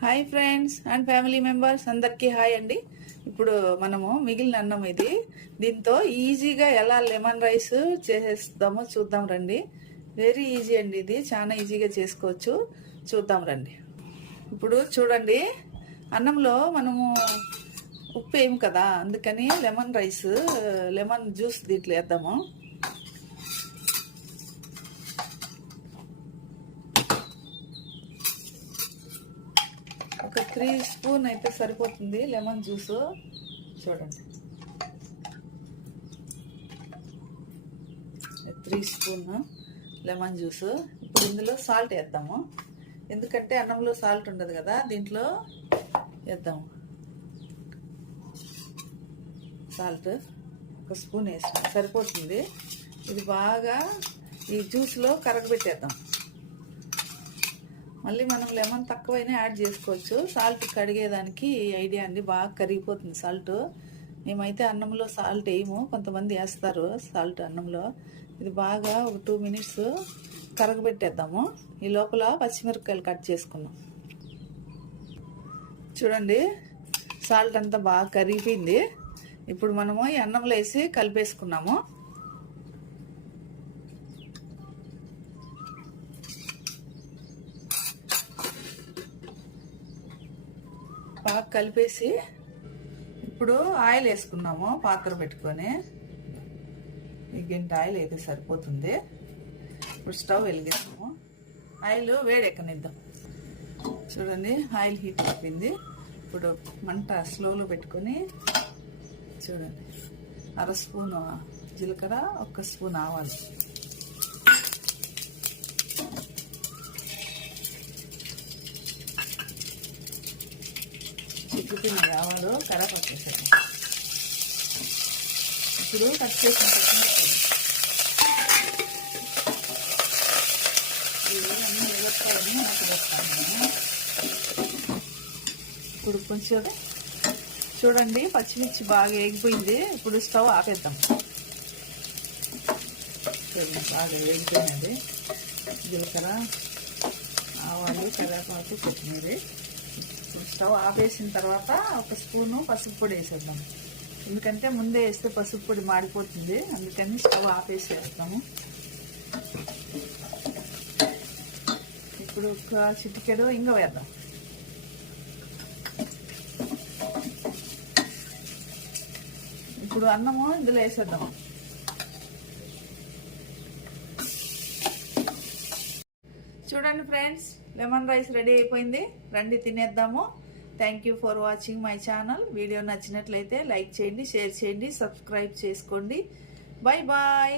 Hi friends and family members అందరికీ hi అండి. ఇప్పుడు మనము మిగిలిన అన్నం ఇది దీంతో ఈజీగా ఎలా లెమన్ రైస్ చేసేస్తామో చూద్దాం రండి. వెరీ ఈజీ అండి, ఇది చాలా ఈజీగా చేసుకోవచ్చు. చూద్దాం రండి. ఇప్పుడు చూడండి, అన్నంలో మనము ఉప్పు వేయము కదా, అందుకని లెమన్ జ్యూస్ దీంట్లో వేద్దాము. ఒక 3 స్పూన్ అయితే సరిపోతుంది లెమన్ జ్యూస్. చూడండి, 3 స్పూన్ లెమన్ జ్యూస్. ఇప్పుడు ఇందులో సాల్ట్ వేద్దాము, ఎందుకంటే అన్నంలో సాల్ట్ ఉండదు కదా, దీంట్లో వేద్దాము. సాల్ట్ 1 స్పూన్ వేసాం, సరిపోతుంది. ఇది బాగా ఈ జ్యూస్లో కరగబెట్టేద్దాం. మళ్ళీ మనం లెమన్ తక్కువైనా యాడ్ చేసుకోవచ్చు. సాల్ట్ కడిగేదానికి ఐడియా అండి, బాగా కరిగిపోతుంది సాల్ట్. మేమైతే అన్నంలో సాల్ట్ వేయము, కొంతమంది వేస్తారు సాల్ట్ అన్నంలో. ఇది బాగా ఒక 2 మినిట్స్ కరగబెట్టేద్దాము. ఈ లోపల పచ్చిమిరపకాయలు కట్ చేసుకున్నాం. చూడండి, సాల్ట్ అంతా బాగా కరిగిపోయింది. ఇప్పుడు మనము ఈ అన్నంలో వేసి కలిపేసుకున్నాము. బాగా కలిపేసి ఇప్పుడు ఆయిల్ వేసుకున్నాము. పాత్ర పెట్టుకొని ఈ గంట ఆయిల్ అయితే సరిపోతుంది. ఇప్పుడు స్టవ్ వెలిగిస్తాము, ఆయిల్ వేడెక్కనిద్దాం. చూడండి, ఆయిల్ హీట్ అయిపోయింది. ఇప్పుడు మంట స్లోలో పెట్టుకొని చూడండి, 1/2 స్పూన్ జీలకర్ర, 1 స్పూన్ ఆవాలు, చిక్కుకున్న ఆవాలు, కరేపాకు వేసాను. ఇప్పుడు కట్ చేసిన అన్నీ నిలబెట్టుకోవాలని నాకు వేస్తాను. ఇప్పుడు కొంచెం చూడండి, పచ్చిమిర్చి బాగా వేగిపోయింది. ఇప్పుడు స్టవ్ ఆపేద్దాం. బాగా వేగిపోయినది. జీలకర్ర, ఆవాలు, కరేపాకు, కొత్తిమీర. స్టవ్ ఆపేసిన తర్వాత 1 స్పూను పసుపు పొడి వేసేద్దాం, ఎందుకంటే ముందే వేస్తే పసుపు పొడి మాడిపోతుంది, అందుకని స్టవ్ ఆపేసేద్దాము. ఇప్పుడు ఒక చిటికెడు ఇంగ వేద్దాం. ఇప్పుడు అన్నము ఇందులో వేసేద్దాము. చూడండి ఫ్రెండ్స్, లెమన్ రైస్ రెడీ అయిపోయింది. రండి తినేద్దాము. Thank you for watching my channel. Video నచ్చినట్లయితే లైక్ చేయండి, షేర్ చేయండి, సబ్స్క్రైబ్ చేసుకోండి. Bye bye.